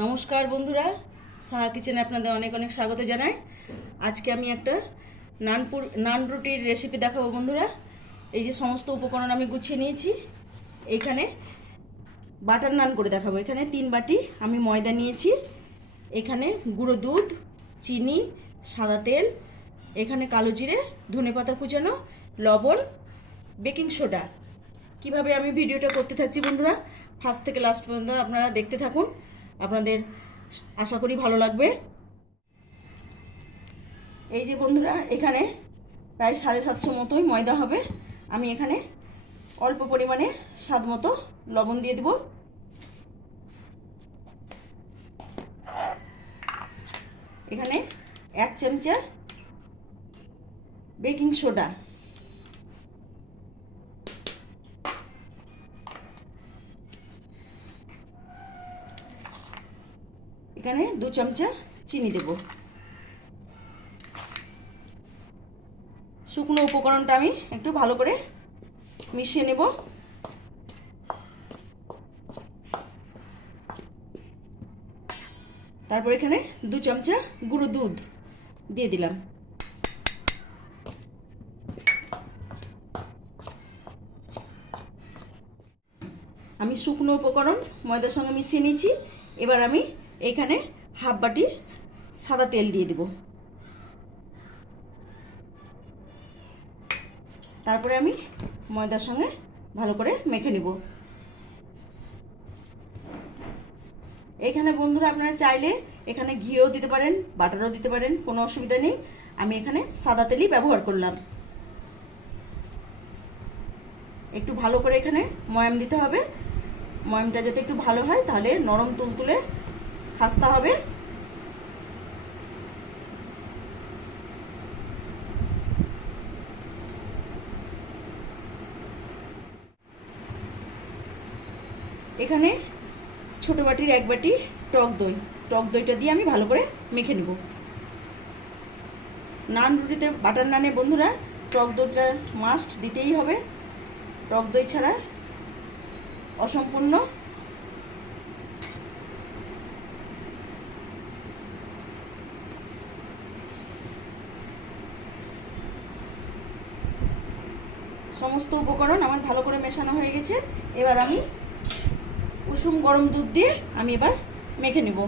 নমস্কার বন্ধুরা, সাহা কিচেনে আপনাদের অনেক অনেক স্বাগত জানাই। আজকে আমি একটা নান রুটির রেসিপি দেখাবো বন্ধুরা। এই যে সমস্ত উপকরণ আমি গুছিয়ে নিয়েছি। এখানে বাটার নান করে দেখাবো। এখানে 3 বাটি আমি ময়দা নিয়েছি, এখানে গুঁড়ো দুধ, চিনি, সাদা তেল, এখানে কালো জিরে, ধনেপাতা কুচানো, লবণ, বেকিং সোডা। কিভাবে আমি ভিডিওটা করতে থাকছি বন্ধুরা, ফার্স্ট থেকে লাস্ট পর্যন্ত আপনারা দেখতে থাকুন, আপনাদের আশা করি ভালো লাগবে। এই যে বন্ধুরা, এখানে প্রায় 750 মতোই ময়দা হবে। আমি এখানে অল্প পরিমাণে স্বাদ মতো লবণ দিয়ে দেব। এখানে 1 চামচা বেকিং সোডা, এখানে 2 চামচা চিনি দেব। শুকনো উপকরণটা আমি একটু ভালো করে মিশিয়ে নেব। তারপর এখানে 2 চামচা গুঁড়ো দুধ দিয়ে দিলাম। আমি শুকনো উপকরণ ময়দার সঙ্গে মিশিয়ে নিয়েছি। এবার আমি এখানে হাফ বাটি সাদা তেল দিয়ে দেব। তারপরে আমি ময়দার সঙ্গে ভালো করে মেখে নেব। এখানে বন্ধুরা আপনারা চাইলে এখানে ঘিও দিতে পারেন, বাটারও দিতে পারেন, কোনো অসুবিধা নেই। আমি এখানে সাদা তেলই ব্যবহার করলাম। একটু ভালো করে এখানে ময়াম দিতে হবে। ময়ামটা যাতে একটু ভালো হয়, তাহলে নরম তুলতুলে খাস্তা হবে। এখানে ছোট বাটির 1 বাটি টক দইটা দিয়ে আমি ভালো করে মেখে নেব। নান রুটিতে, বাটার নানে বন্ধুরা টক দইটা মাস্ট দিতেই হবে। টক দই ছাড়া অসম্পূর্ণ। সমস্ত উপকরণ আমার ভালো করে মেশানো হয়ে গেছে। এবার আমি উষুম গরম দুধ দিয়ে আমি এবার মেখে নেব।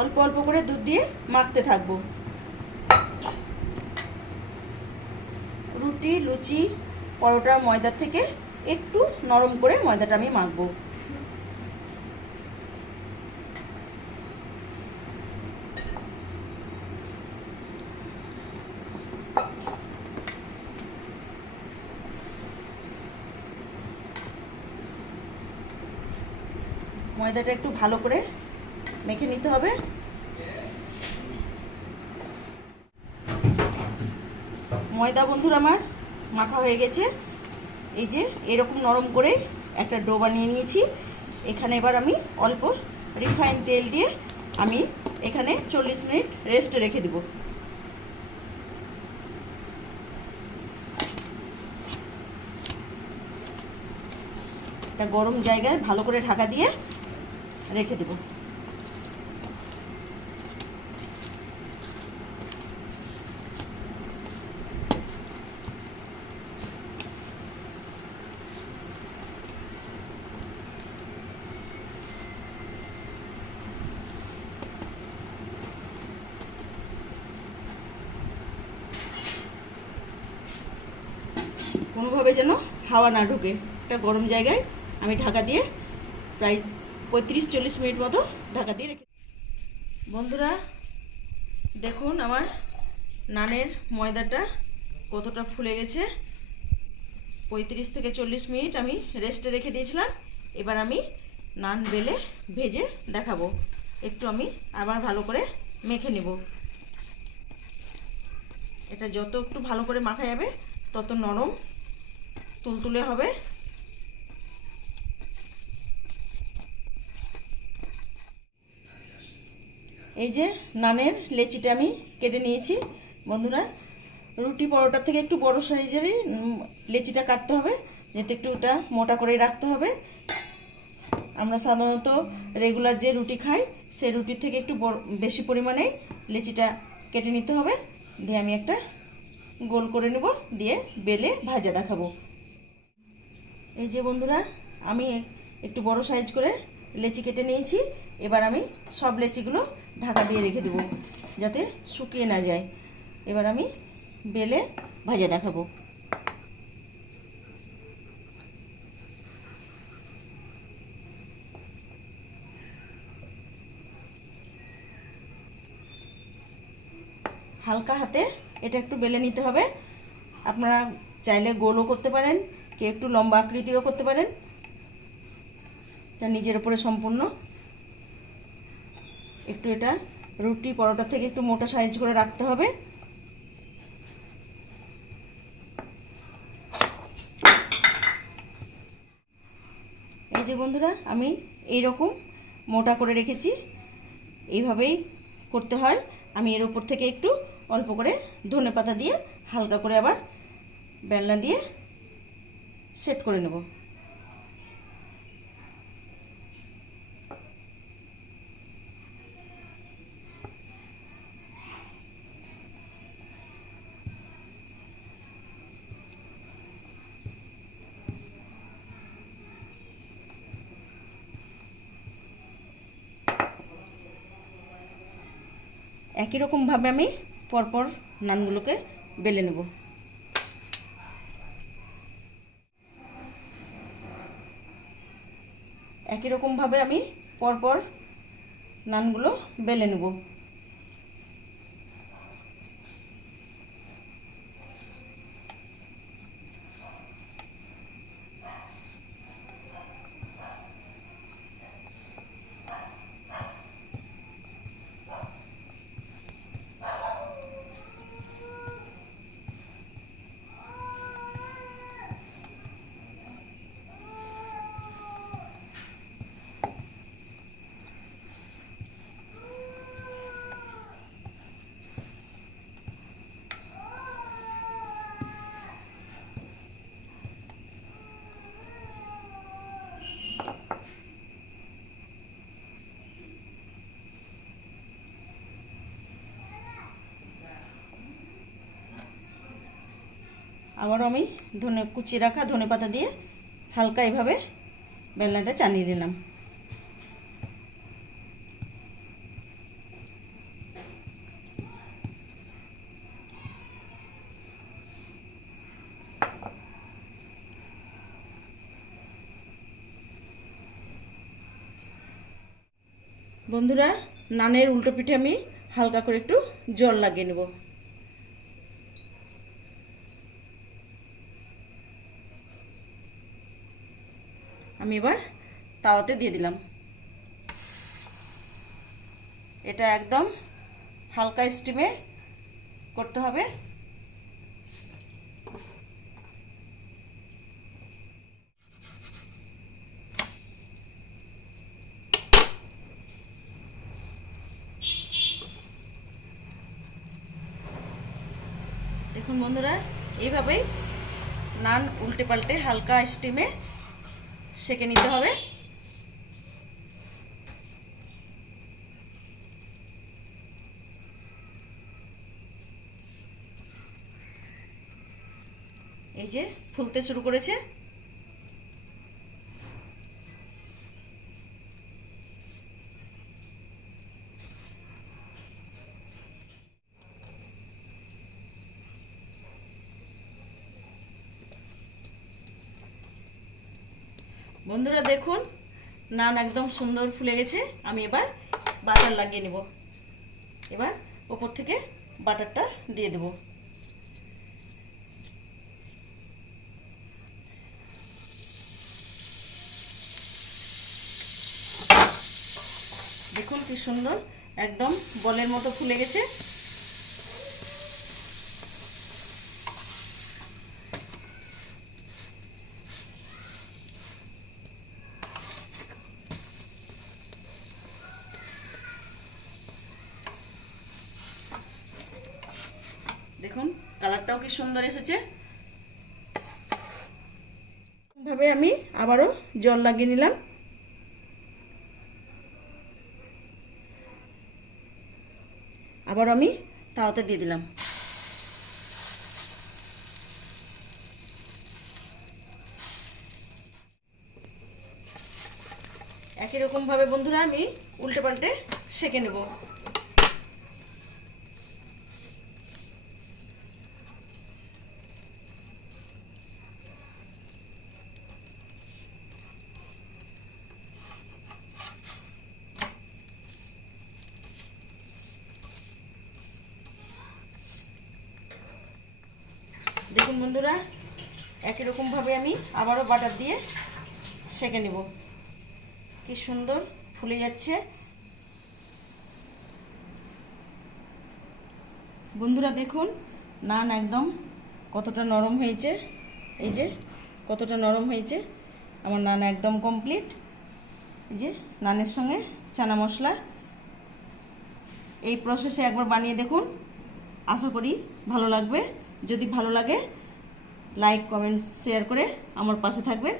অল্প অল্প করে দুধ দিয়ে মাখতে থাকবো। রুটি, লুচি, পরোটা ময়দার থেকে একটু নরম করে ময়দাটা আমি মাখবো। ময়দাটা একটু ভালো করে মেখে নিতে হবে। ময়দা বন্ধুরা আমার মাখা হয়ে গেছে। এই যে এরকম নরম করে একটা ডো বানিয়ে নিয়েছি। এখানে এবার আমি অল্প রিফাইন তেল দিয়ে আমি এখানে 40 মিনিট রেস্টে রেখে দেব। একটা গরম জায়গায় ভালো করে ঢাকা দিয়ে রেখে দেব। কোনোভাবে যেন হাওয়া না ঢোকে, একটা গরম জায়গায় আমি ঢাকা দিয়ে প্রায় 35-40 মিনিট মতো ঢাকা দিয়ে রেখে। বন্ধুরা দেখুন আমার নানের ময়দাটা কতটা ফুলে গেছে। 35 থেকে 40 মিনিট আমি রেস্টে রেখে দিয়েছিলাম। এবার আমি নান বেলে ভেজে দেখাবো। একটু আমি আবার ভালো করে মেখে নেব। এটা যত একটু ভালো করে মাখা যাবে তত নরম তুলতুলে হবে। এই যে নানের লেচিটা আমি কেটে নিয়েছি বন্ধুরা। রুটি পরোটার থেকে একটু বড় সাইজেরই লেচিটা কাটতে হবে, যাতে একটু ওটা মোটা করে রাখতে হবে। আমরা সাধারণত রেগুলার যে রুটি খাই সেই রুটির থেকে একটু বেশি পরিমাণে লেচিটা কেটে নিতে হবে। দিয়ে আমি একটা গোল করে নেব, দিয়ে বেলে ভাজা দেখাবো। এই যে বন্ধুরা, আমি একটু বড় সাইজ করে লেচি কেটে নিয়েছি। এবার আমি সব লেচিগুলো ঢাকা দিয়ে রেখে দেবো যাতে শুকিয়ে না যায়। এবার আমি বেলে ভাজা দেখাবো। হালকা হাতে এটা একটু বেলে নিতে হবে। আপনারা চাইলে গোলও করতে পারেন, কেউ একটু লম্বা আকৃতিও করতে পারেন, এটা নিজের উপরে সম্পূর্ণ। একটু এটা রুটি পরোটা থেকে একটু মোটা সাইজ করে রাখতে হবে। এই যে বন্ধুরা, আমি এই রকম মোটা করে রেখেছি, এইভাবেই করতে হয়। আমি এর উপর থেকে একটু অল্প করে ধনেপাতা দিয়ে হালকা করে আবার বেলনা দিয়ে সেট করে নেব। একই রকমভাবে আমি পরপর নানগুলোকে বেলে নেব। একই রকমভাবে আমি পরপর নানগুলো বেলে নেব। আবারও আমি কুচিয়ে রাখা ধনেপাতা দিয়ে হালকা এভাবে বেলনাটা চানিয়ে নিলাম। বন্ধুরা, নানের উল্টো পিঠে আমি হালকা করে একটু জল লাগিয়ে নেব। আমি এবার তাওয়াতে দিয়ে দিলাম। এটা একদম হালকা স্টিমে করতে হবে। দেখুন বন্ধুরা, এইভাবেই নান উল্টে পাল্টে হালকা স্টিমে সেঁকে নিতে হবে। এই যে ফুলতে শুরু করেছে। বন্ধুরা দেখুন, নান একদম সুন্দর ফুলে গেছে। আমি এবার বাটার লাগিয়ে নেব। এবার উপর থেকে বাটারটা দিয়ে দেব। দেখুন কি সুন্দর, একদম বলের মতো ফুলে গেছে। দেখুন কালারটাও কি সুন্দর এসেছে। ভাবে আমি আবারও জল লাগিয়ে নিলাম। আবার আমি তাওয়াতে দিয়ে দিলাম। একই রকমভাবে বন্ধুরা আমি উল্টে পাল্টে সেঁকে নেব। দেখুন বন্ধুরা, একই রকমভাবে আমি আবারও বাটার দিয়ে সেঁকে নেব। কি সুন্দর ফুলে যাচ্ছে বন্ধুরা। দেখুন নান একদম কতটা নরম হয়েছে, এই যে কতটা নরম হয়েছে। আমার নান একদম কমপ্লিট। এই যে নানের সঙ্গে চানা মশলা। এই প্রসেসে একবার বানিয়ে দেখুন, আশা করি ভালো লাগবে। যদি ভালো লাগে লাইক কমেন্ট শেয়ার করে আমার পাশে থাকবেন।